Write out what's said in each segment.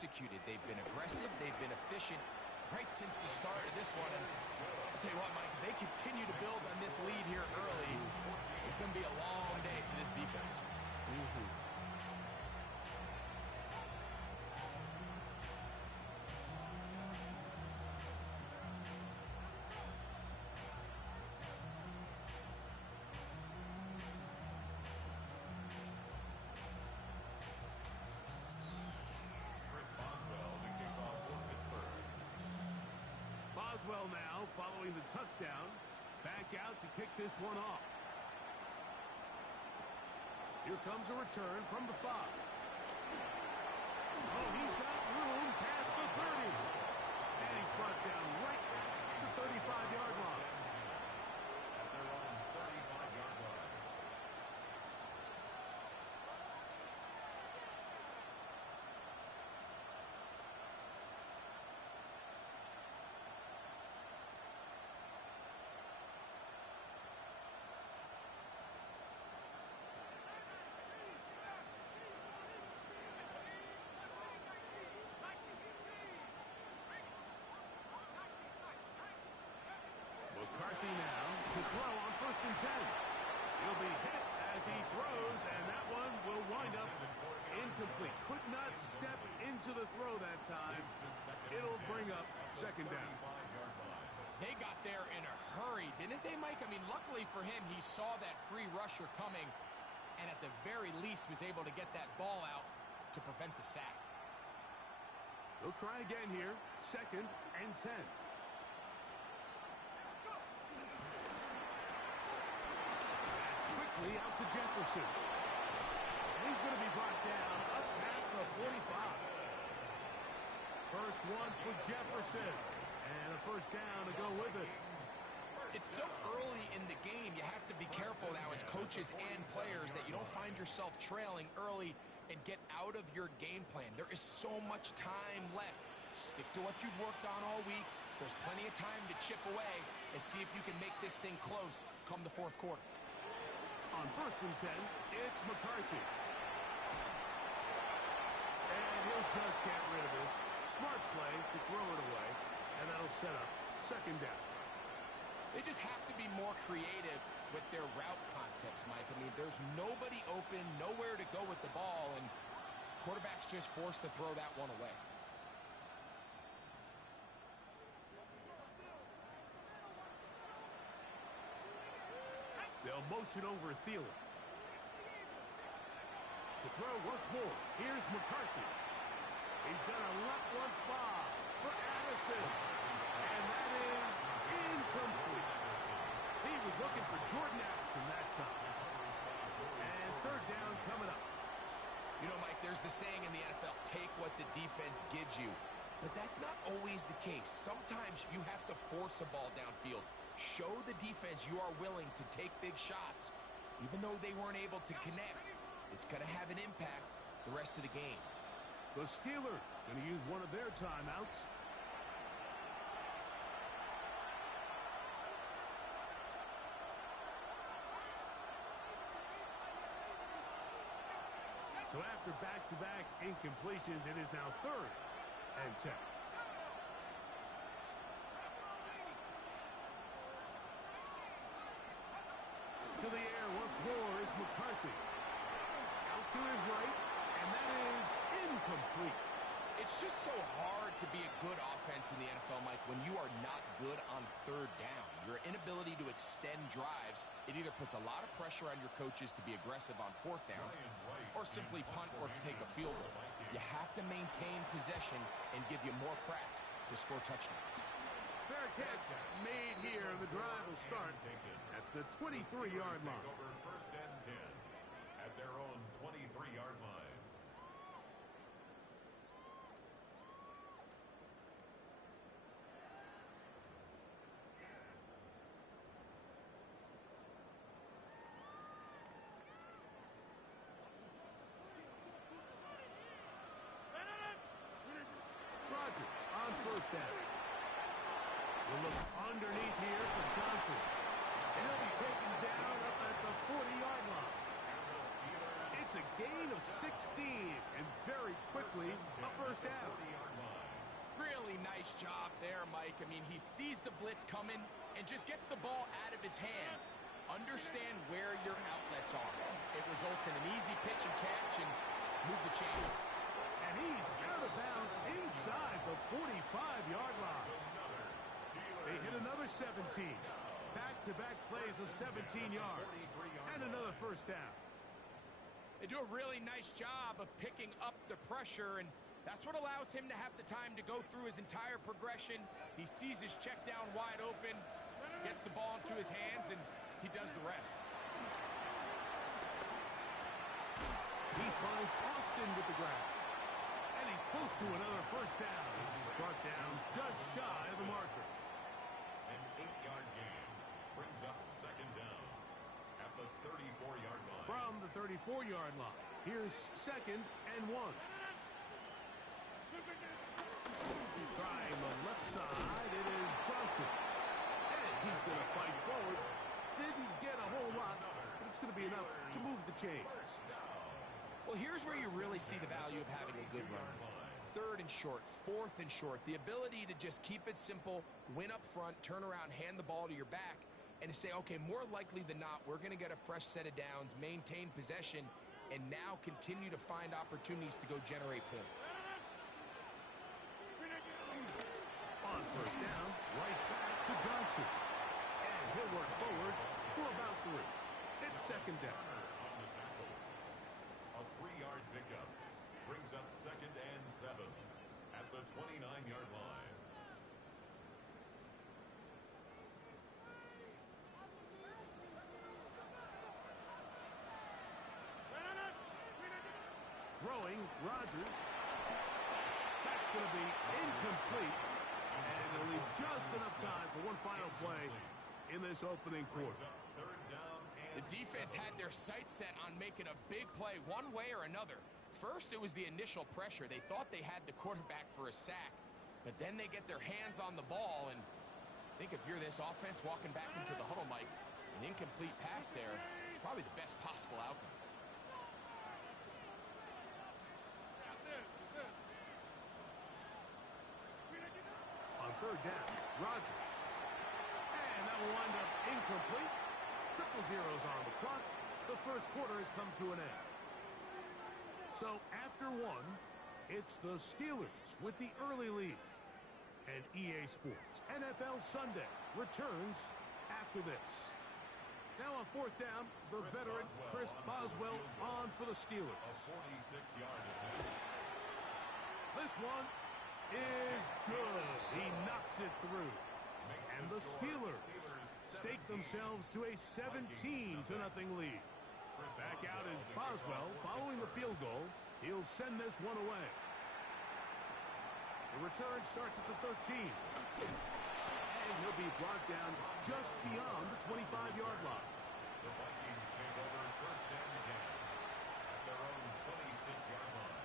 executed. They've been aggressive. They've been efficient right since the start of this one. And I'll tell you what, Mike, they continue to build on this lead here early. It's going to be a long day for this defense. Boswell now following the touchdown. Back out to kick this one off. Here comes a return from the 5. Oh, he's got room past the 30. And he's brought down right at the 35-yard line. At their own 35-yard line. McCarthy now to throw on 1st and 10. He'll be hit as he throws, and that one will wind up incomplete. Could not step into the throw that time. It'll bring up 2nd down. They got there in a hurry, didn't they, Mike? I mean, luckily for him, he saw that free rusher coming and at the very least was able to get that ball out to prevent the sack. They'll try again here. 2nd and 10. Out to Jefferson. He's going to be brought down up past the 45. First one for Jefferson. And a 1st down to go with it. It's so early in the game, you have to be careful now as coaches and players that you don't find yourself trailing early and get out of your game plan. There is so much time left. Stick to what you've worked on all week. There's plenty of time to chip away and see if you can make this thing close come the 4th quarter. On 1st and 10, it's McCarthy. And he'll just get rid of this. Smart play to throw it away. And that'll set up 2nd down. They just have to be more creative with their route concepts, Mike. I mean, there's nobody open, nowhere to go with the ball, and quarterback's just forced to throw that one away. They'll motion over Thielen. To throw once more, here's McCarthy. He's going to let one fly for Addison. And that is incomplete. He was looking for Jordan Addison that time. And 3rd down coming up. You know, Mike, there's the saying in the NFL, take what the defense gives you. But that's not always the case. Sometimes you have to force a ball downfield. Show the defense you are willing to take big shots. Even though they weren't able to connect, it's going to have an impact the rest of the game. The Steelers going to use one of their timeouts. So after back-to-back incompletions, it is now 3rd and 10. To the air once more is McCarthy. Out to his right, and that is incomplete. It's just so hard to be a good offense in the NFL, Mike, when you are not good on 3rd down. Your inability to extend drives, it either puts a lot of pressure on your coaches to be aggressive on 4th down or simply punt or take a field goal. You have to maintain possession and give you more cracks to score touchdowns. Fair catch made here. The drive will start at the 23-yard line. Over 1st and 10 at their own 23-yard line. Rodgers on 1st down. We'll look underneath here for Johnson. And he'll be taken down up at the 40-yard line. It's a gain of 16, and very quickly a 1st down. job there, Mike. I mean, he sees the blitz coming and just gets the ball out of his hands. Understand where your outlets are. It results in an easy pitch and catch and move the chains. And he's out of bounds inside the 45-yard line. They hit another 17. Back-to-back plays of 17 yards. And another first down. They do a really nice job of picking up the pressure, and that's what allows him to have the time to go through his entire progression. He sees his check down wide open, gets the ball into his hands, and he does the rest. He finds Austin with the grab. And he's close to another first down. He's brought down just shy of the marker. An 8-yard gain brings up second down at the 34-yard line. From the 34-yard line, here's second and 1. Trying the left side, it is Johnson. And he's going to fight forward. Didn't get a whole lot, but it's going to be enough to move the chains. Well, here's where you really see the value of having a good run. Third and short, fourth and short. The ability to just keep it simple, win up front, turn around, hand the ball to your back, and to say, okay, more likely than not, we're going to get a fresh set of downs, maintain possession, and now continue to find opportunities to go generate points. On first down, right back to Johnson. And he'll work forward for about 3. It's second down. On the tackle. A 3-yard pickup brings up second and 7 at the 29-yard line. Throwing, Rodgers. That's going to be incomplete. And it'll leave just enough time for one final play in this opening quarter. Third down and The defense had their sights set on making a big play one way or another. First, it was the initial pressure. They thought they had the quarterback for a sack, but then they get their hands on the ball, and I think if you're this offense walking back into the huddle, Mike, an incomplete pass there is probably the best possible outcome. On third down, Rodgers. And that will wind up incomplete. 0-0s on the clock. The first quarter has come to an end. So after 1, it's the Steelers with the early lead. And EA Sports NFL Sunday returns after this. Now on fourth down, the veteran Chris Boswell on for the Steelers. a 46-yard attempt. This one is good. He knocks it through. And the Steelers stake themselves to a 17-0 lead. Back out is Boswell following the field goal. He'll send this one away. The return starts at the 13. And he'll be brought down just beyond the 25-yard line. The Vikings take over first and 10 at their own 26-yard line.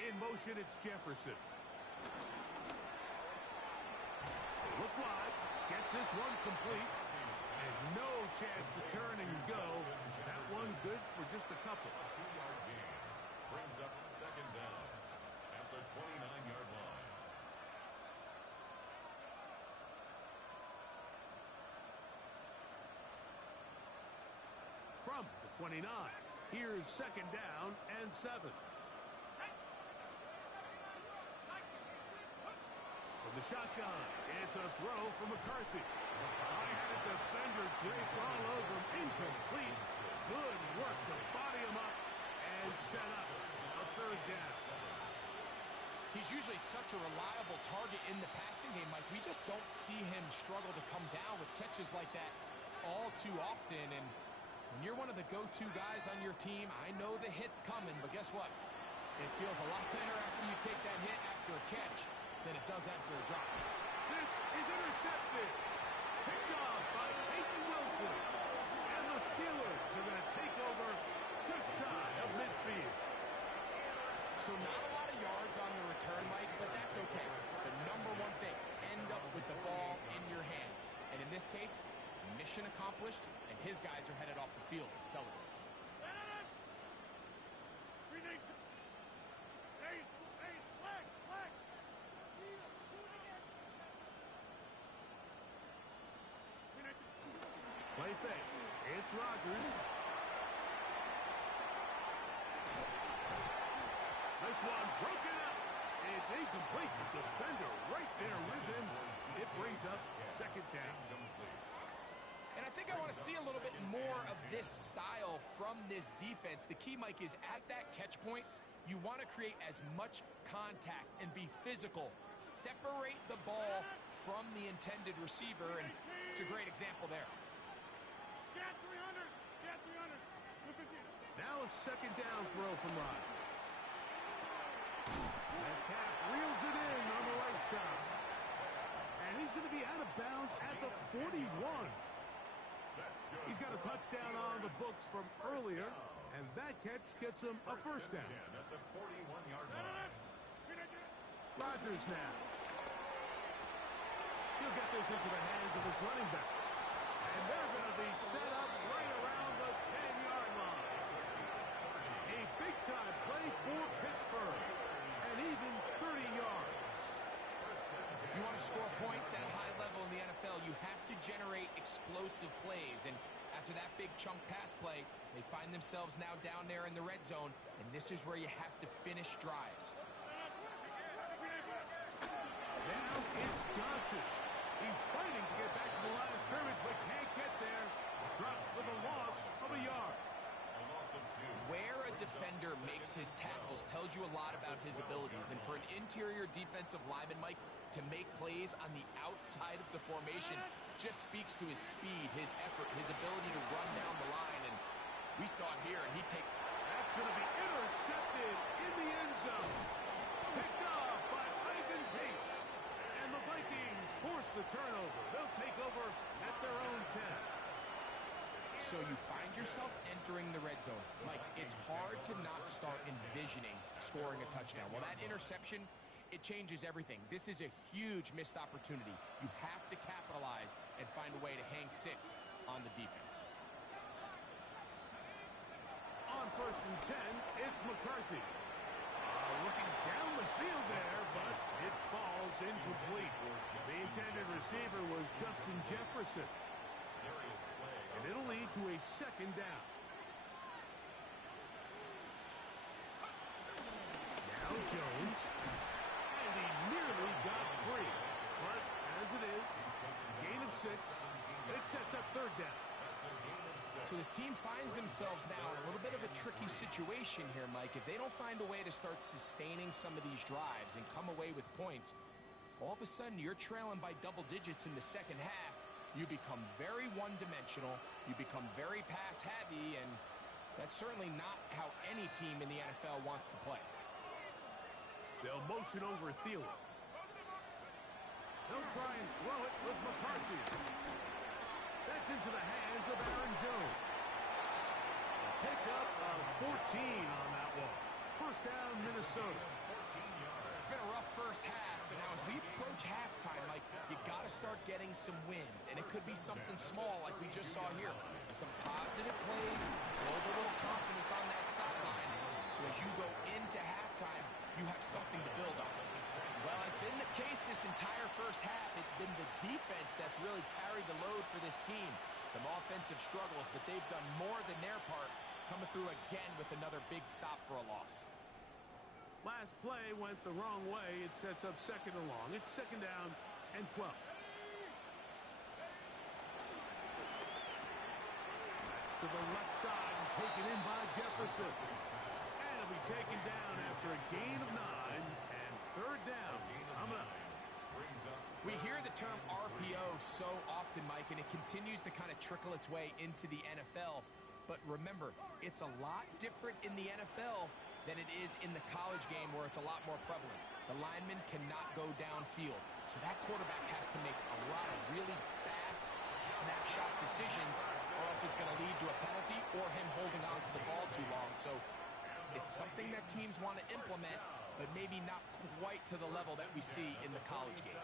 In motion, it's Jefferson. Look wide. Get this one complete. And no chance to turn and go. That one good for just a couple. A 2-yard gain brings up second down at the 29-yard line. From the 29, here's second down and 7. From the shotgun, it's a throw from McCarthy. I had a defender draped all over him. Incomplete. Good work to body him up and set up a third down. He's usually such a reliable target in the passing game, Mike. We just don't see him struggle to come down with catches like that all too often. And when you're one of the go-to guys on your team, I know the hit's coming, but guess what? It feels a lot better after you take that hit after a catch than it does after a drop. This is intercepted. Picked off by Peyton Wilson. And the Steelers are going to take over just shy of midfield. So not a lot of yards on the return, Mike, but that's okay. The number one thing, mission accomplished, and his guys are headed off the field to celebrate. Play fake. It's Rodgers. This one broken up. It's incomplete. The defender right there with him. It brings up second down. And I think I want to see a little bit more of this style from this defense. The key, Mike, is at that catch point, you want to create as much contact and be physical. Separate the ball from the intended receiver, and it's a great example there. Now a second down throw from Rodgers. Metcalf reels it in on the right side. And he's going to be out of bounds at the 41. He's got a touchdown on the books from earlier, and that catch gets him a first down. At the 41-yard line. Rodgers now. He'll get this into the hands of his running back. And they're going to be set up right around the 10-yard line. A big-time play for Pittsburgh. And even 30 yards. If you want to score points at a high level in the NFL, you have to generate explosive plays. And after that big chunk pass play, they find themselves now down there in the red zone. And this is where you have to finish drives. Now it's Johnson. He's fighting to get back to the line of scrimmage, but can't get there. Dropped for the loss of a yard. A loss of 2. Where a defender makes his tackles tells you a lot about his abilities. And for an interior defensive lineman, Mike, to make plays on the outside of the formation just speaks to his speed, his effort, his ability to run down the line. And we saw it here, and That's going to be intercepted in the end zone. Picked off by Ivan Pace. And the Vikings force the turnover. They'll take over at their own 10. So you find yourself entering the red zone. Mike, it's hard to not start envisioning scoring a touchdown. Well, that interception, it changes everything. This is a huge missed opportunity. You have to capitalize and find a way to hang 6 on the defense. On first and 10, it's McCarthy. Looking down the field there, but it falls incomplete. The intended receiver was Justin Jefferson. And it'll lead to a second down. Now Jones. And he nearly got free. But as it is, gain of 6. It sets up third down. So this team finds themselves now in a little bit of a tricky situation here, Mike. If they don't find a way to start sustaining some of these drives and come away with points, all of a sudden you're trailing by double digits in the second half. You become very one-dimensional. You become very pass-heavy, and that's certainly not how any team in the NFL wants to play. They'll motion over Thielen. They'll try and throw it with McCarthy. That's into the hands of Aaron Jones. A pickup of 14 on that one. First down, Minnesota. It's been a rough first half, but now as we approach halftime, Mike, you got to start getting some wins, and it could be something small like we just saw here. Some positive plays, build a little confidence on that sideline, so as you go into halftime, you have something to build on. Well, as been the case this entire first half, it's been the defense that's really carried the load for this team. Some offensive struggles, but they've done more than their part, coming through again with another big stop for a loss. Last play went the wrong way. It sets up second and long. It's second down and 12. That's to the left side and taken in by Jefferson. And it'll be taken down after a gain of 9 and third down. Coming up. We hear the term RPO so often, Mike, and it continues to kind of trickle its way into the NFL. But remember, it's a lot different in the NFL than it is in the college game where it's a lot more prevalent. The lineman cannot go downfield. So that quarterback has to make a lot of really fast snapshot decisions, or else it's going to lead to a penalty or him holding on to the ball too long. So it's something that teams want to implement, but maybe not quite to the level that we see in the college game.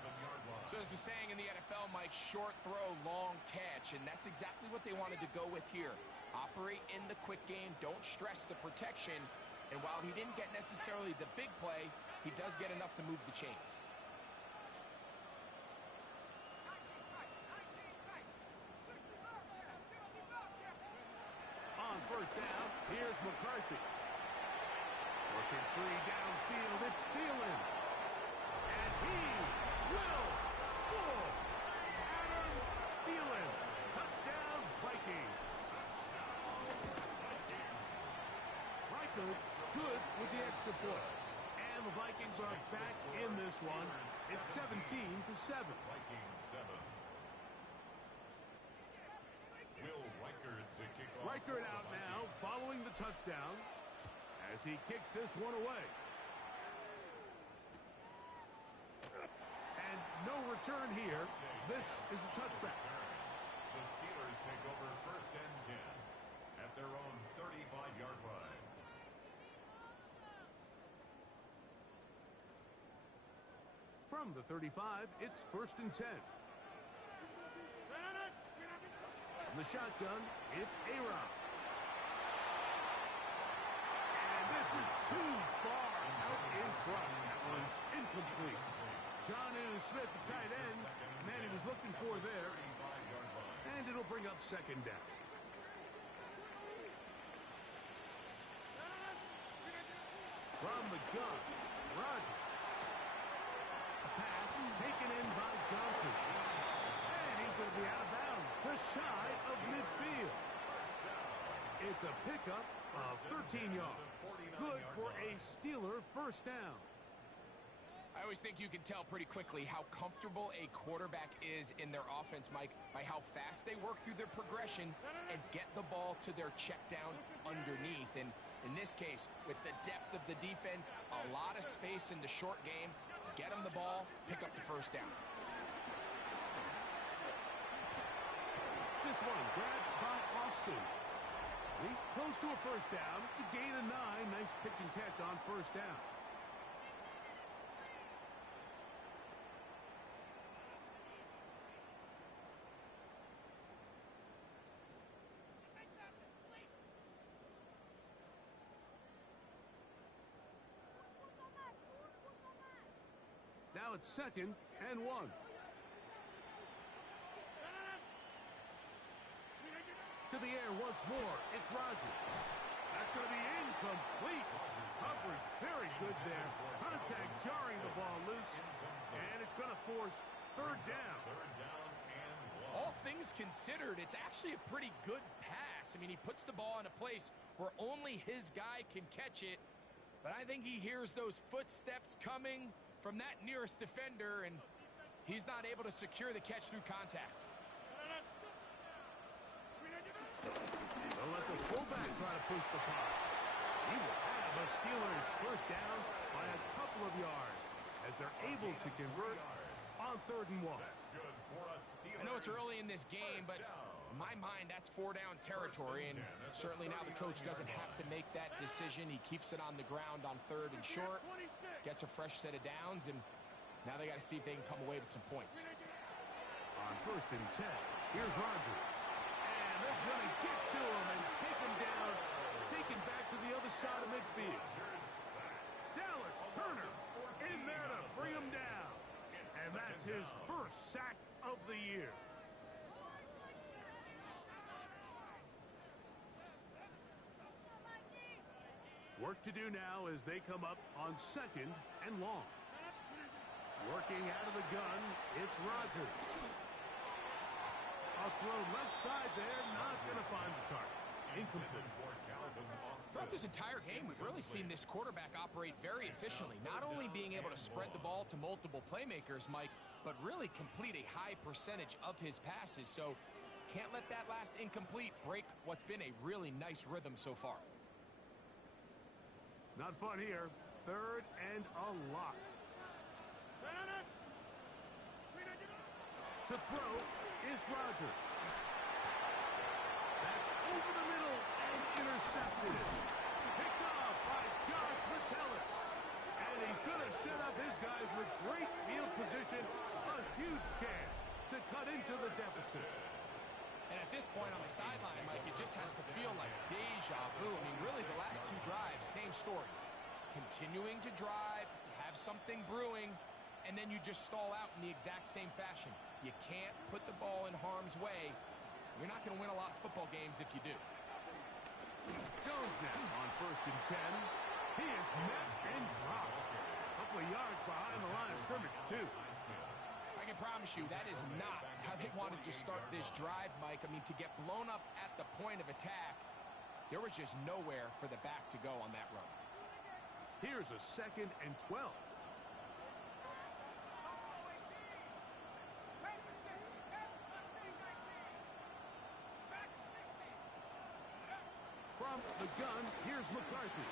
So there's a saying in the NFL, Mike, short throw, long catch, and that's exactly what they wanted to go with here. Operate in the quick game, don't stress the protection, and while he didn't get necessarily the big play, he does get enough to move the chains. On first down, here's McCarthy. Working free downfield, it's Thielen. And he will score. Adam Thielen. Touchdown, Vikings. Reichert, good with the extra point. And the Vikings are back in this one. It's 17-7. Vikings 7. Will Reichert the kickoff. Reichert out now, following the touchdown, as he kicks this one away. And no return here. This is a touchback. The Steelers take over first and 10 at their own 35-yard line. From the 35, it's first and 10. From the shotgun, it's A-Rob. And this is too far out in front. That one's incomplete. Jonnu Smith, the tight end, man he was looking for there. And it'll bring up second down. From the gun, Rodgers. A pass taken in by Johnson. And he's going to be out of bounds, just shy of midfield. It's a pickup of 13 yards. Good for a Steeler first down. I always think you can tell pretty quickly how comfortable a quarterback is in their offense, Mike, by how fast they work through their progression and get the ball to their check down underneath. And in this case, with the depth of the defense, a lot of space in the short game, get them the ball, pick up the first down. This one grabbed by Austin. He's close to a first down. It's a gain of 9. Nice pitch and catch on first down. Now it's second and 1. To the air once more. It's Rodgers. That's going to be incomplete. Coverage very good there. Contact jarring the ball loose. And it's going to force third down. All things considered, it's actually a pretty good pass. I mean, he puts the ball in a place where only his guy can catch it. But I think he hears those footsteps coming from that nearest defender, and he's not able to secure the catch through contact. They'll let the fullback try to push the puck. He will have a Steelers first down by a couple of yards as they're able to convert on third and 1. I know it's early in this game, but in my mind, that's 4-down territory, and certainly now the coach doesn't have to make that decision. He keeps it on the ground on third and short, gets a fresh set of downs, and now they got to see if they can come away with some points. On first and 10, here's Rodgers. And they're going to get to him and take him down, taken back to the other side of midfield. Dallas Turner in there to bring him down. And that's his first sack of the year. Work to do now as they come up on second and long. Working out of the gun, it's Rodgers. A throw left side there, not going to find the target. Incomplete. Throughout this entire game, we've really seen this quarterback operate very efficiently, not only being able to spread the ball to multiple playmakers, Mike, but really complete a high percentage of his passes. So can't let that last incomplete break what's been a really nice rhythm so far. Not fun here. Third and a lot. To throw is Rodgers. That's over the middle and intercepted. Picked off by Josh Metellus. And And he's going to set up his guys with great field position. A huge chance to cut into the deficit. And at this point on the sideline, Mike, it just has to feel like deja vu. I mean, really, the last two drives, same story. Continuing to drive, have something brewing, and then you just stall out in the exact same fashion. You can't put the ball in harm's way. You're not going to win a lot of football games if you do. Jones now on 1st and 10. He is met and dropped. A couple of yards behind the line of scrimmage, too. I can promise you that is not how they wanted to start this drive, Mike. I mean, to get blown up at the point of attack, there was just nowhere for the back to go on that run. Here's a 2nd and 12. From the gun, here's McCarthy.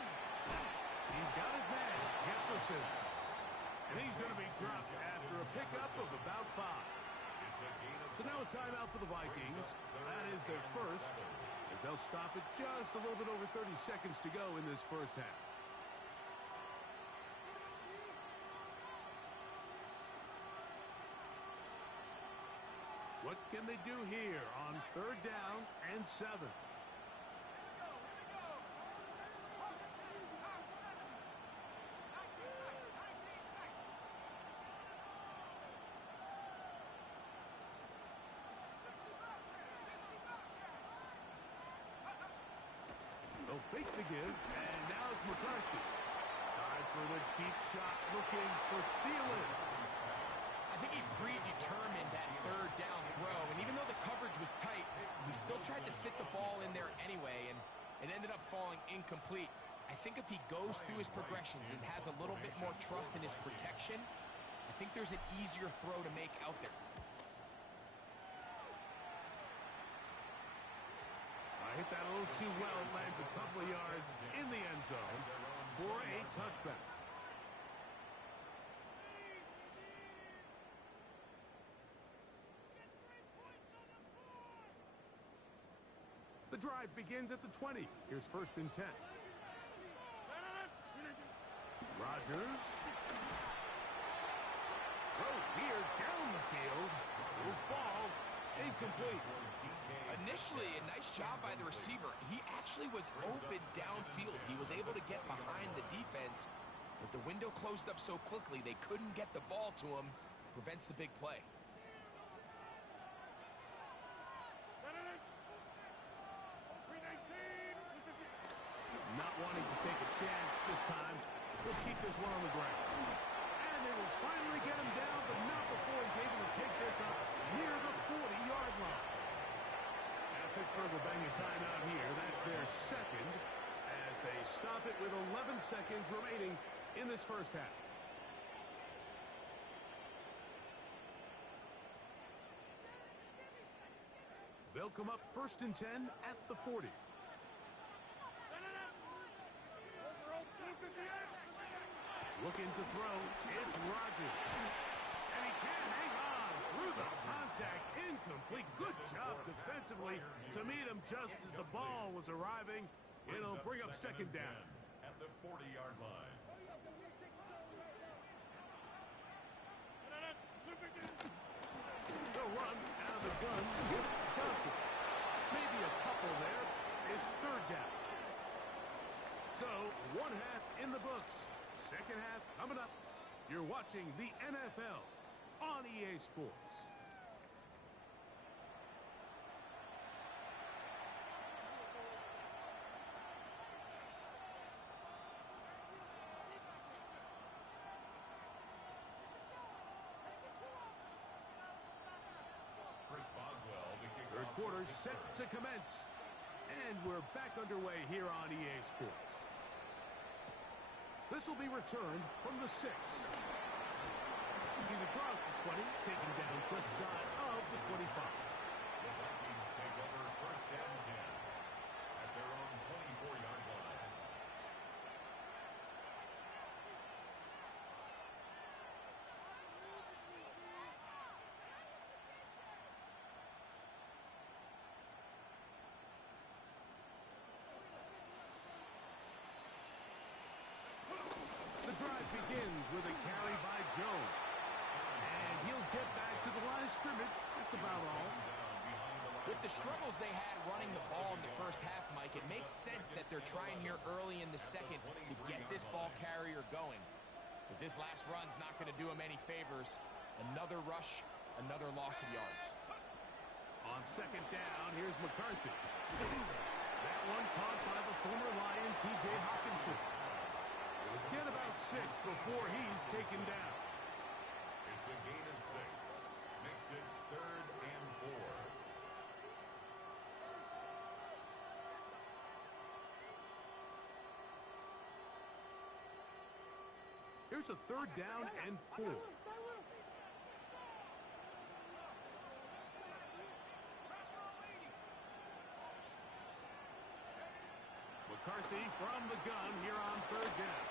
He's got his man, Jefferson. And he's going to be dropped after a pickup of about 5. So now a timeout for the Vikings. That is their first, as they'll stop it just a little bit over 30 seconds to go in this first half. What can they do here on 3rd down and 7? They'll fake the give, and now it's McCarthy. Time for the deep shot, looking for Thielen. I think he predetermined that 3rd down throw, and even though the coverage was tight, he still tried to fit the ball in there anyway, and it ended up falling incomplete. I think if he goes through his progressions and has a little bit more trust in his protection, I think there's an easier throw to make out there. Hit that a little too well, lands a couple of yards in the end zone for a touchback. The drive begins at the 20. Here's 1st and 10. Rodgers. Throw here down the field. Will fall. Incomplete. Initially, a nice job by the receiver. He actually was open downfield. He was able to get behind the defense, but the window closed up so quickly they couldn't get the ball to him. Prevents the big play. Not wanting to take a chance this time. He'll keep this one on the ground. And they will finally get him down, but not before he's able to take this up near the 40-yard line. Pittsburgh will bang a timeout here. That's their 2nd as they stop it with 11 seconds remaining in this first half. They'll come up 1st and 10 at the 40. Looking to throw. It's Rodgers. And he can't hang on through the contact. Incomplete. Good job defensively to meet him just as the ball was arriving. It'll bring up 2nd down. At the 40-yard line. They'll run out of the gun with Johnson. Maybe a couple there. It's 3rd down. So, 1 half in the books. 2nd half coming up. You're watching the NFL on EA Sports. Third quarter set to commence. And we're back underway here on EA Sports. This will be returned from the 6. He's across the 20, taken down just shy of the 25. The Vikings take over 1st and 10 at their own 24-yard line. The drive begins scrimmage. That's about all. With the struggles they had running the ball in the first half, Mike, it makes sense that they're trying here early in the second to get this ball carrier going. But this last run's not going to do him any favors. Another rush, another loss of yards. On second down, here's McCarthy. That one caught by the former Lion, T.J. Hawkinson. Get about 6 before he's taken down. It's a gain of 6. Makes it 3rd and 4. Here's a 3rd down and 4. McCarthy from the gun here on 3rd down.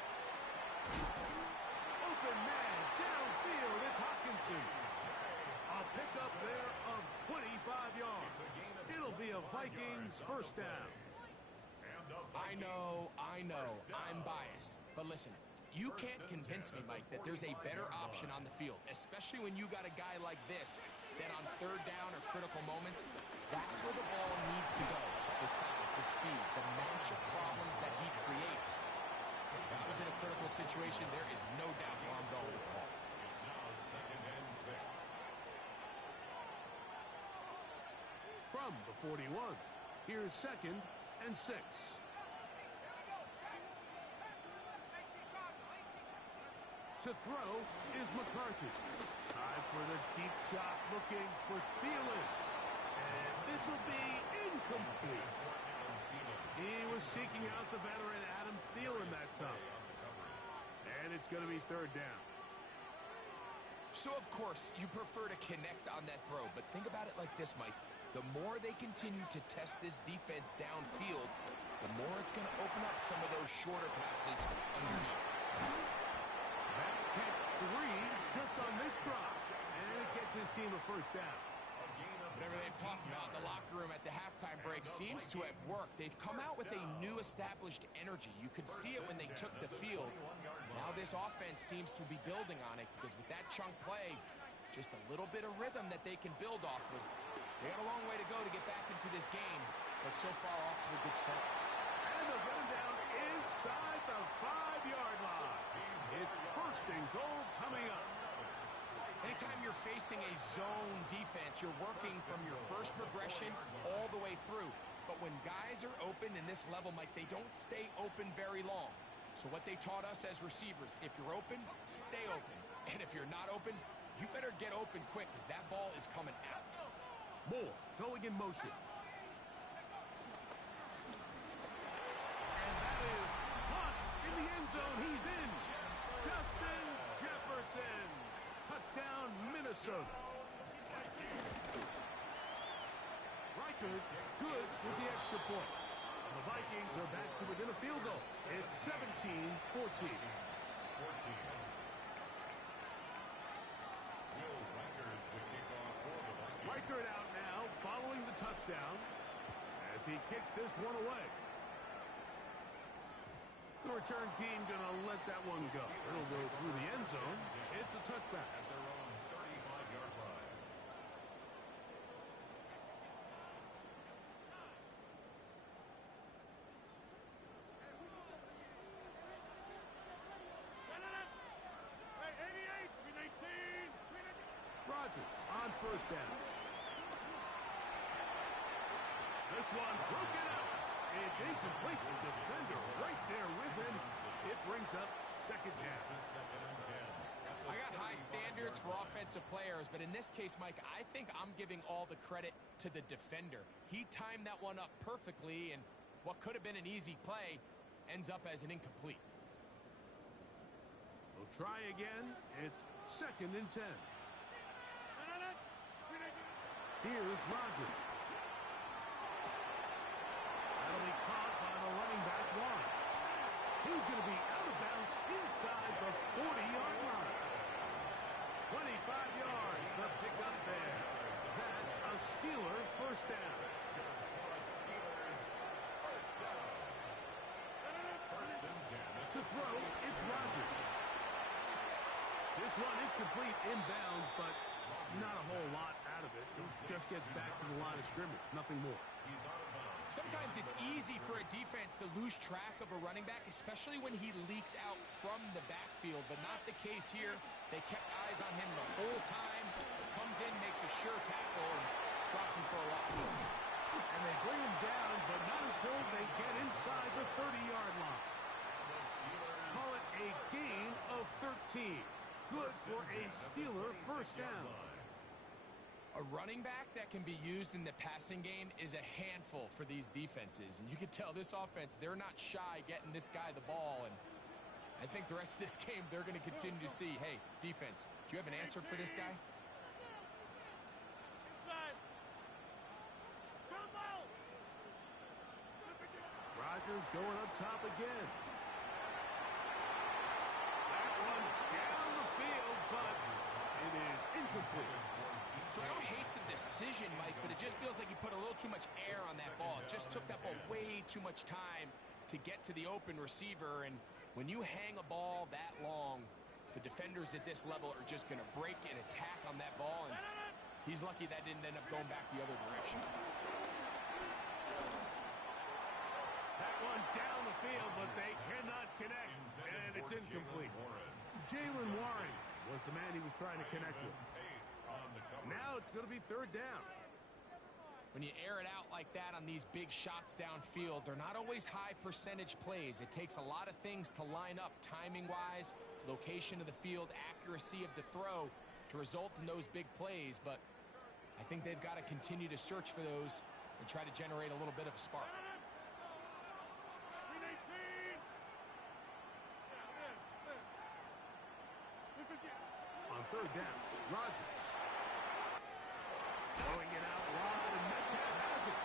Open man downfield. It's Hawkinson. A pickup there of 25 yards. It'll be a Vikings first down. I know, I'm biased. But listen, you can't convince me, Mike, that there's a better option on the field, especially when you got a guy like this, that on 3rd down or critical moments, that's where the ball needs to go. The size, the speed, the matchup problems that he creates. If that was in a critical situation, there is no doubt where I'm going with the ball. It's now 2nd and 6. From the 41, here's 2nd and 6. To throw is McCarthy. Time for the deep shot, looking for Thielen. And this will be incomplete. He was seeking out the veteran Adam Thielen that time. And it's going to be 3rd down. So, of course, you prefer to connect on that throw, but think about it like this, Mike. The more they continue to test this defense downfield, the more it's going to open up some of those shorter passes underneath. That's catch 3 just on this drop. And it gets his team a first down. Whatever they've talked about in the locker room at the halftime break seems to have worked. They've come out with a new established energy. You could see it when they took the field. Now this offense seems to be building on it because with that chunk play, just a little bit of rhythm that they can build off of. They got a long way to go to get back into this game, but so far off to a good start. And they'll get him down inside the 5-yard line. It's 1st and goal coming up. Anytime you're facing a zone defense, you're working from your first progression all the way through. But when guys are open in this level, Mike, they don't stay open very long. So what they taught us as receivers, if you're open, stay open. And if you're not open, you better get open quick because that ball is coming out. Moore going in motion. And that is caught in the end zone. He's in. Justin Jefferson. Touchdown, Minnesota. Riker, good with the extra point. The Vikings are back to within a field goal. It's 17-14. Riker out now, following the touchdown, as he kicks this one away. The return team going to let that one go. It'll go through the end zone. It's a touchback. At their own 35-yard line. Rodgers on 1st down. This one broken out. It's incomplete. The defender right there with him. It brings up 2nd down. I got high standards for offensive players, but in this case, Mike, I think I'm giving all the credit to the defender. He timed that one up perfectly, and what could have been an easy play ends up as an incomplete. We'll try again. It's 2nd and 10. Here's Rodgers. That'll be caught by the running back one. He's going to be out of bounds inside the 40-yard line. 25 yards, the pickup there. That's a Steeler first down. To throw, it's Rodgers. This one is complete inbounds, but Not a whole lot out of it. He just gets back to the line of scrimmage. Nothing more. Sometimes it's easy for a defense to lose track of a running back, especially when he leaks out from the backfield, but not the case here. They kept eyes on him the whole time. Comes in, makes a sure tackle, and drops him for a loss. And they bring him down, but not until they get inside the 30-yard line. Call it a gain of 13. Good for a Steeler first down. A running back that can be used in the passing game is a handful for these defenses. And you can tell this offense, they're not shy getting this guy the ball. And I think the rest of this game, they're going to continue to see, hey, defense, do you have an answer for this guy? Rodgers going up top again. That one down the field, but it is incomplete. So I don't hate the decision, Mike, but it just feels like he put a little too much air on that ball. It just took that ball way too much time to get to the open receiver. And when you hang a ball that long, the defenders at this level are just going to break and attack on that ball. And he's lucky that didn't end up going back the other direction. That one down the field, but they cannot connect, and it's incomplete. Jalen Warren was the man he was trying to connect with. Now it's going to be third down. When you air it out like that on these big shots downfield, they're not always high percentage plays. It takes a lot of things to line up timing-wise, location of the field, accuracy of the throw to result in those big plays. But I think they've got to continue to search for those and try to generate a little bit of a spark. On third down, Rodgers. Throwing it out wide, and Metcalf has it.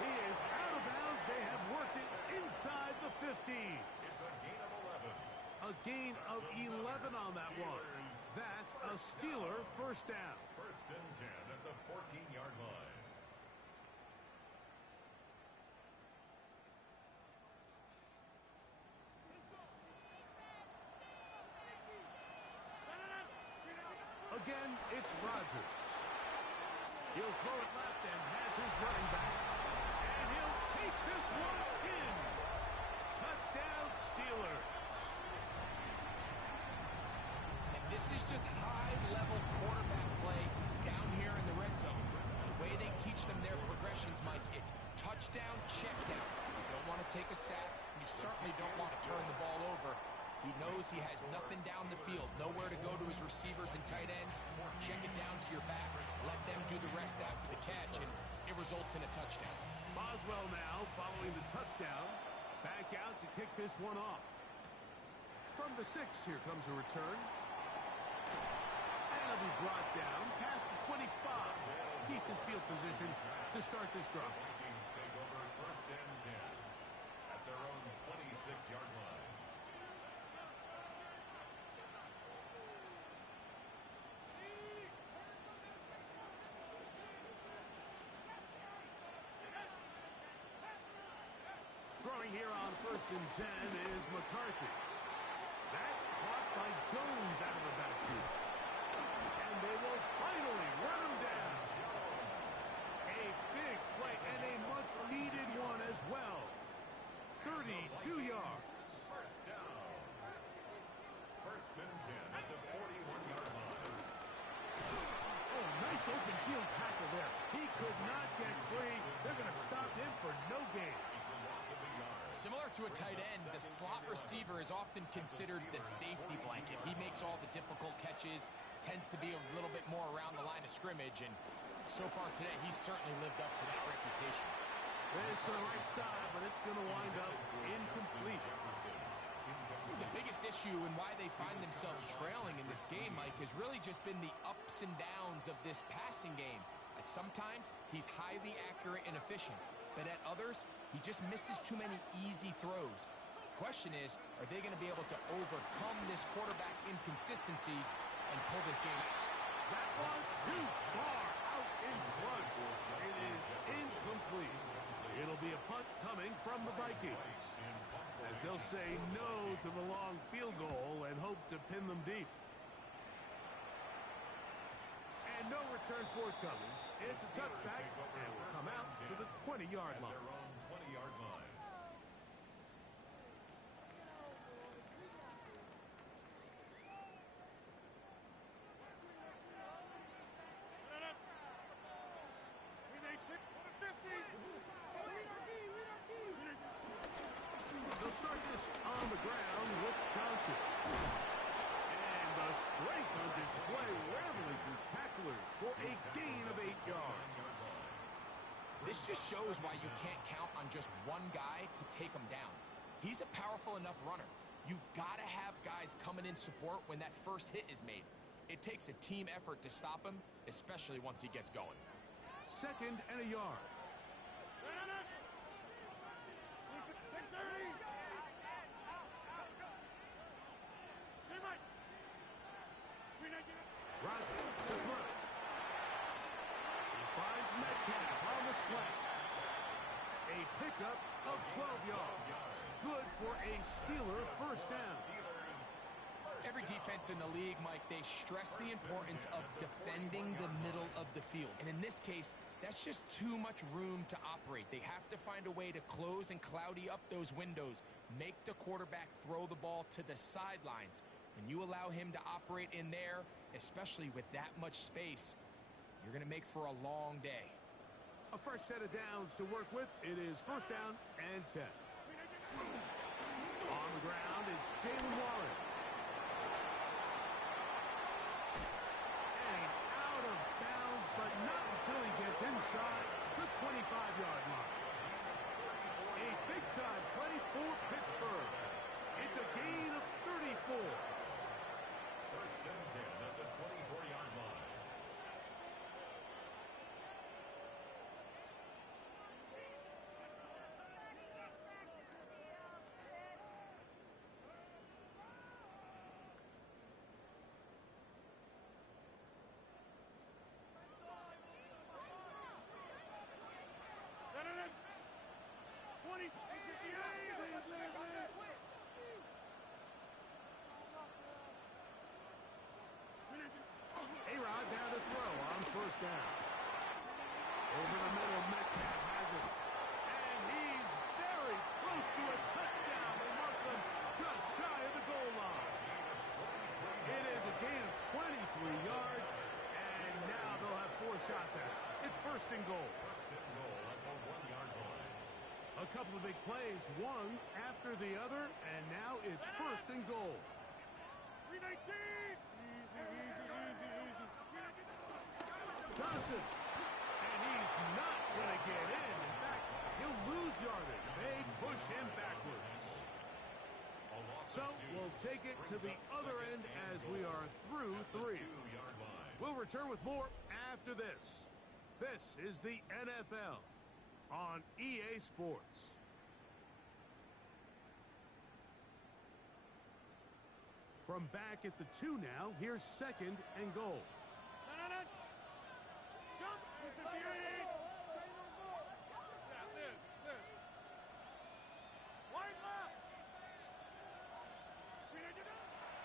He is out of bounds. They have worked it inside the 15. It's a gain of 11. A gain of 11 on that one. That's a Steeler first down. First and 10 at the 14-yard line. Again, it's Rodgers. He'll throw it left and has his running back. And he'll take this one in. Touchdown, Steelers. And this is just high-level quarterback play down here in the red zone. The way they teach them their progressions, Mike, it's touchdown, check down. You don't want to take a sack. You certainly don't want to turn the ball over. He knows he has nothing down the field, nowhere to go to his receivers and tight ends. Check it down to your back. Let them do the rest after the catch, and it results in a touchdown. Boswell now following the touchdown. Back out to kick this one off. From the 6, here comes a return. And it'll be brought down past the 25. Decent field position to start this drive. Vikings take over first and 10 at their own 26-yard line. Throwing here on first and 10 is McCarthy. That's caught by Jones out of the backfield. And they will finally run him down. A big play and a much-needed one as well. 32 yards. First down. First and 10 at the 41-yard line. Oh, nice open field tackle there. He could not get free. They're going to stop him for no gain. Similar to a tight end, the slot receiver is often considered the safety blanket. He makes all the difficult catches, tends to be a little bit more around the line of scrimmage, and so far today, he's certainly lived up to that reputation. It's to the right side, but it's going to wind up incomplete. The biggest issue and why they find themselves trailing in this game, Mike, has really just been the ups and downs of this passing game. At sometimes, he's highly accurate and efficient, but at others, he just misses too many easy throws. Question is, are they going to be able to overcome this quarterback inconsistency and pull this game out? That one too far out in front. It is incomplete. It'll be a punt coming from the Vikings, as they'll say no to the long field goal and hope to pin them deep. And no return forthcoming. It's a touchback, and will come out to the 20-yard line. Their own 20-yard line. They'll start this on the ground with Johnson. And the strength on display, rambling through tacklers for a gain of 8 yards. This just shows why you can't count on just one guy to take him down. He's a powerful enough runner. You gotta have guys coming in support when that first hit is made. It takes a team effort to stop him, especially once he gets going. 2nd and a yard. Rodgers to throw. He finds Metcalf on the slant. A pickup of 12 yards. Good for a Steeler first down. Every defense in the league, Mike, they stress the importance of defending the middle of the field. And in this case, that's just too much room to operate. They have to find a way to close and cloudy up those windows, make the quarterback throw the ball to the sidelines. When you allow him to operate in there, especially with that much space, you're going to make for a long day. A fresh set of downs to work with. It is first down and 10. On the ground is Jalen Warren. And out of bounds, but not until he gets inside the 25-yard line. A big-time play for Pittsburgh. It's a gain of 34. First and 10 at the 24-yard line. A-Rod down to throw on first down. Over the middle, Metcalf has it. And he's very close to a touchdown. They mark him just shy of the goal line. It is a gain of 23 yards, and now they'll have 4 shots at it. It's first and goal. First and goal at the 1-yard line. A couple of big plays, one after the other, and now it's first and goal. Johnson, and he's not going to get in. In fact, he'll lose yardage. They push him backwards. So we'll take it to the other end as we are through 3. We'll return with more after this. This is the NFL on EA Sports. From back at the 2 now, here's second and goal.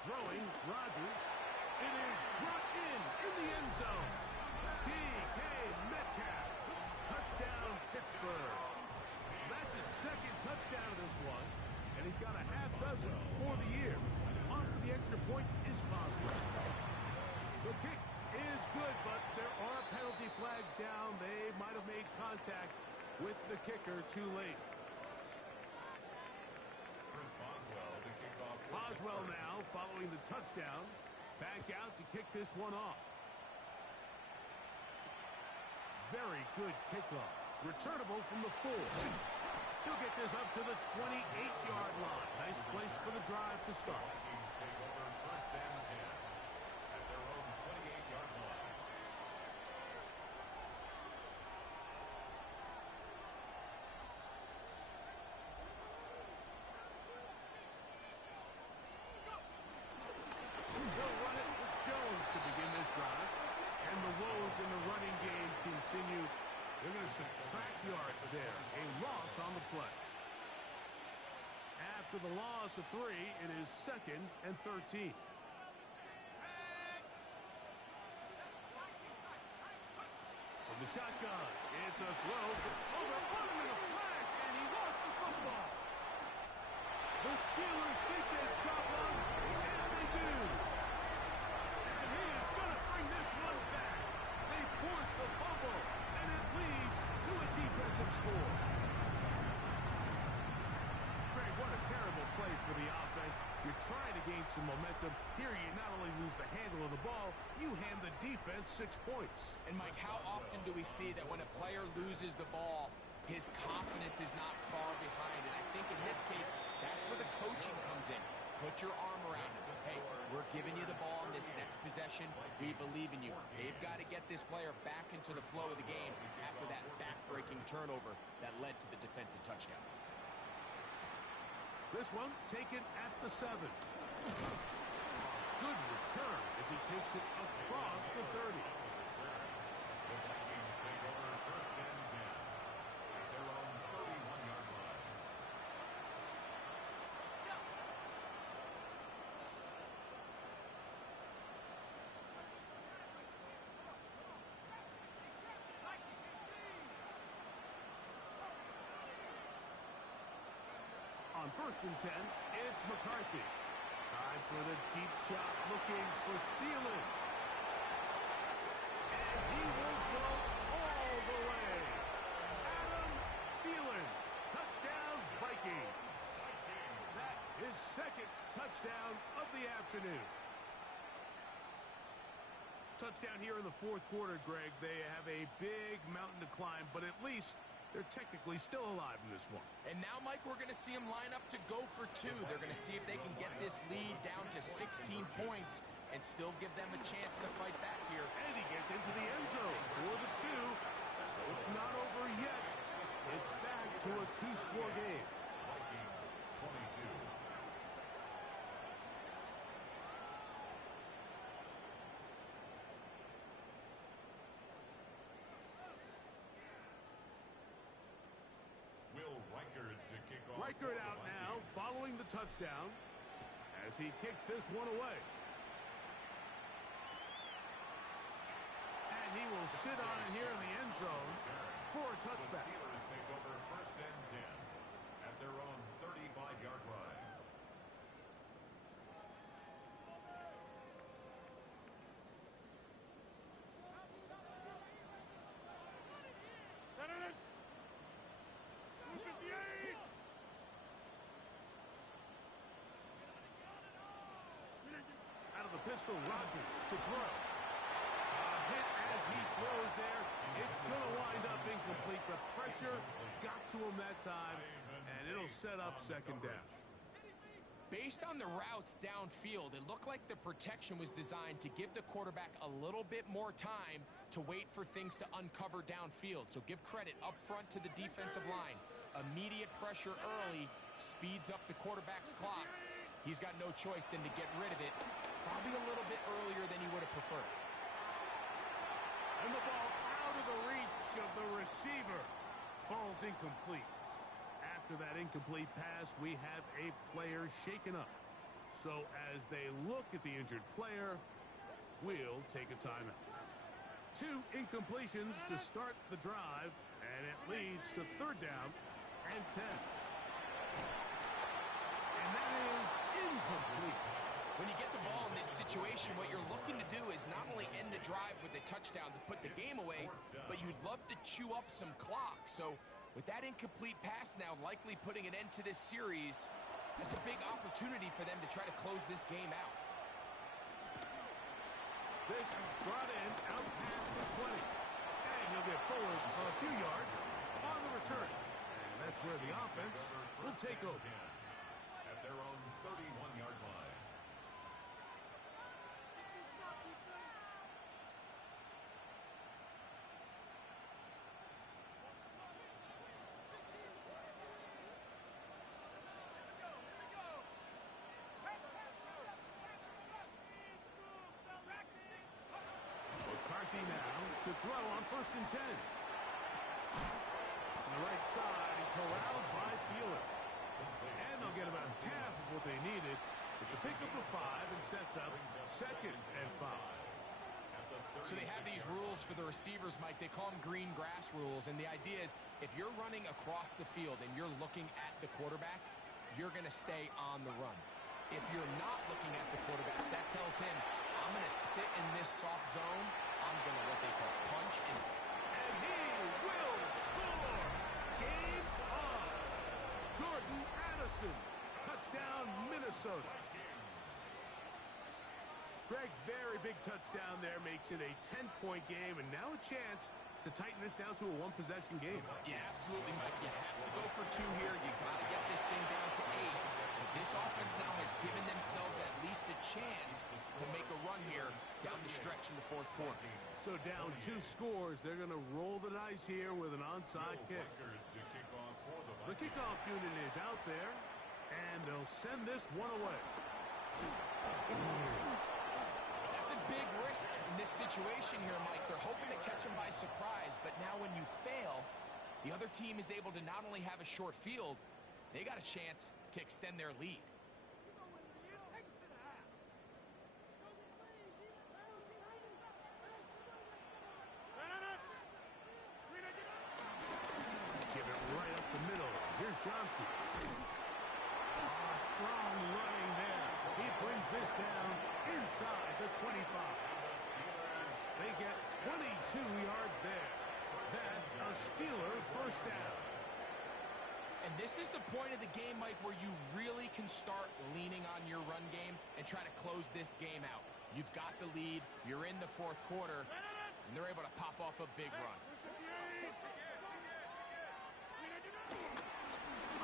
Throwing, Rodgers. It is brought in the end zone. DK Metcalf. Touchdown, Pittsburgh. That's his second touchdown of this one, and he's got a half dozen for the year. On for the extra point is positive. The kick is good, but there are penalty flags down. They might have made contact with the kicker too late. Chris Boswell to kick off. Boswell now following the touchdown. Back out to kick this one off. Very good kickoff. Returnable from the 4. He'll get this up to the 28-yard line. Nice place for the drive to start. Vikings take over first and 10 at their own 28-yard line. They'll run it with Jones to begin this drive. And the woes in the running game continue. They're going to subtract yards there. A loss on the play. After the loss of 3, it is second and 13. The shotgun. It's a throw. Overrun him in a flash, and he lost the football. The Steelers think they've got one, and they do. And he is going to bring this one back. They force the fumble, and it leads to a defensive score. Greg, what a terrible play for the offense. You're trying to gain some momentum. Here you not only lose the handle of the ball, you hand the defense 6 points. And Mike, how often do we see that when a player loses the ball, his confidence is not far behind? And I think in this case, that's where the coaching comes in. Put your arm around him. Hey, we're giving you the ball in this next possession. We believe in you. They've got to get this player back into the flow of the game after that back-breaking turnover that led to the defensive touchdown. This one taken at the 7. Good return as he takes it across the 30. The Vikings take over first and 10 at their own 31-yard line. On first and 10, it's McCarthy. Time for the deep shot, looking for Thielen. And he will go all the way. Adam Thielen, touchdown Vikings. That is second touchdown of the afternoon. Touchdown here in the fourth quarter, Greg. They have a big mountain to climb, but at least they're technically still alive in this one. And now, Mike, we're going to see them line up to go for 2. They're going to see if they can get this lead down to 16 points and still give them a chance to fight back here. And he gets into the end zone for the 2. So it's not over yet. It's back to a 2-score game. Vikings 22. Reichert out now, following the touchdown, as he kicks this one away. And he will sit on it here in the end zone for a touchback. The Steelers take over first and 10 at their own 35-yard line. Pistol Rodgers to throw. Hit as he throws there. It's going to wind up incomplete. The pressure got to him that time, and it'll set up second down. Based on the routes downfield, it looked like the protection was designed to give the quarterback a little bit more time to wait for things to uncover downfield. So give credit up front to the defensive line. Immediate pressure early speeds up the quarterback's clock. He's got no choice than to get rid of it, probably a little bit earlier than he would have preferred. And the ball out of the reach of the receiver. Falls incomplete. After that incomplete pass, we have a player shaken up. So as they look at the injured player, we'll take a timeout. 2 incompletions to start the drive, and it leads to third down and 10. And that is incomplete. When you get the ball in this situation, what you're looking to do is not only end the drive with a touchdown to put the game away, but you'd love to chew up some clock. So with that incomplete pass now likely putting an end to this series, that's a big opportunity for them to try to close this game out. This brought in out past the 20. And he'll get forward a few yards on the return. And that's where the offense will take over. At their own 31-yard line. McCarthy now to throw on first and 10. On the right side, corralled by Thielen. And they'll get about half of what they needed. It's a pickup of 5 and sets up second and 5. So they have these rules for the receivers, Mike. They call them green grass rules, and the idea is if you're running across the field and you're looking at the quarterback, you're going to stay on the run. If you're not looking at the quarterback, that tells him, I'm going to sit in this soft zone. I'm going to what they call punch. And he will score. Game on. Jordan Addison. Touchdown, Minnesota. Greg, very big touchdown there, makes it a 10-point game, and now a chance to tighten this down to a one-possession game. Yeah, absolutely, Mike. You have to go for 2 here. You got to get this thing down to 8. But this offense now has given themselves at least a chance to make a run here down the stretch in the fourth quarter. So down 2 scores, they're going to roll the dice here with an onside kick. The kickoff unit is out there, and they'll send this one away. That's a big risk in this situation here, Mike. They're hoping to catch him by surprise, but now when you fail, the other team is able to not only have a short field, they got a chance to extend their lead. Give it right up the middle. Here's Johnson. Strong running there. He brings this down inside the 25. They get 22 yards there. That's a Steeler first down. And this is the point of the game, Mike, where you really can start leaning on your run game and try to close this game out. You've got the lead. You're in the fourth quarter, and they're able to pop off a big run.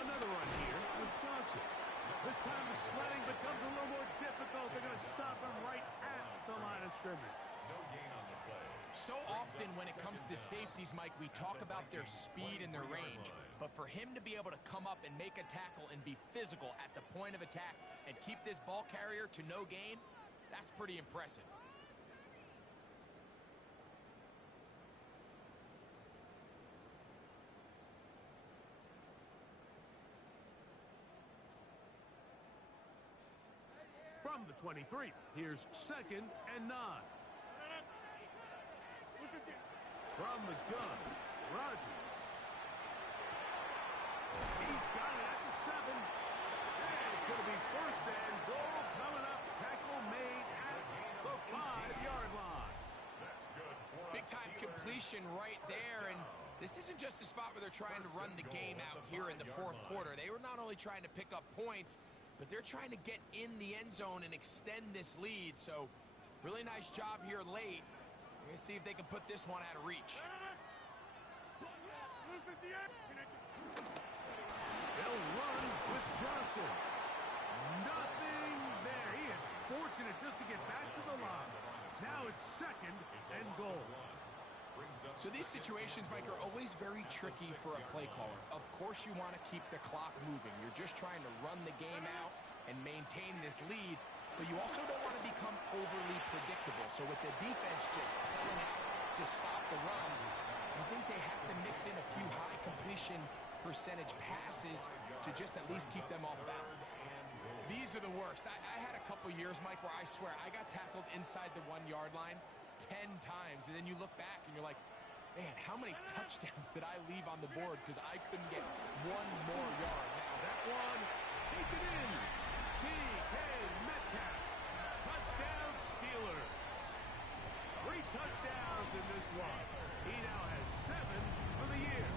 Another run here with Johnson. This time the sledding becomes a little more difficult. They're going to stop him right at the line of scrimmage. No gain on the play. So often when it comes to safeties, Mike, we talk about their speed and their range. But for him to be able to come up and make a tackle and be physical at the point of attack and keep this ball carrier to no gain, that's pretty impressive. From the 23, here's 2nd and 9. From the gun, Rodgers. He's got it at the 7. And it's going to be 1st and goal coming up. Tackle made at the 5-yard line. That's good. Big-time completion right there, and this isn't just a spot where they're trying to run the game out here in the fourth quarter. They were not only trying to pick up points, but they're trying to get in the end zone and extend this lead. So really nice job here late. We're going to see if they can put this one out of reach. They'll run with Johnson. Nothing there. He is fortunate just to get back to the line. Now it's 2nd and goal. So these situations, Mike, are always very tricky for a play caller. Of course you want to keep the clock moving. You're just trying to run the game out and maintain this lead, but you also don't want to become overly predictable. So with the defense just selling out to stop the run, I think they have to mix in a few high completion percentage passes to just at least keep them off balance. These are the worst. I had a couple years, Mike, where I swear I got tackled inside the 1-yard line 10 times, and then you look back and you're like, man, how many touchdowns did I leave on the board because I couldn't get one more yard? Now That one, take it in. DK Metcalf. Touchdown Steelers. 3 touchdowns in this one. He now has 7 for the year.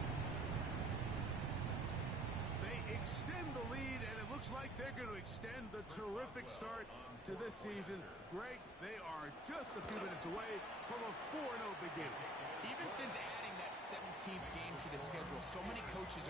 They extend the lead, and it looks like they're going to extend the terrific start to this season. Greg, they are just a few minutes away from a 4-0 beginning. even since adding that 17th game to the schedule, so many coaches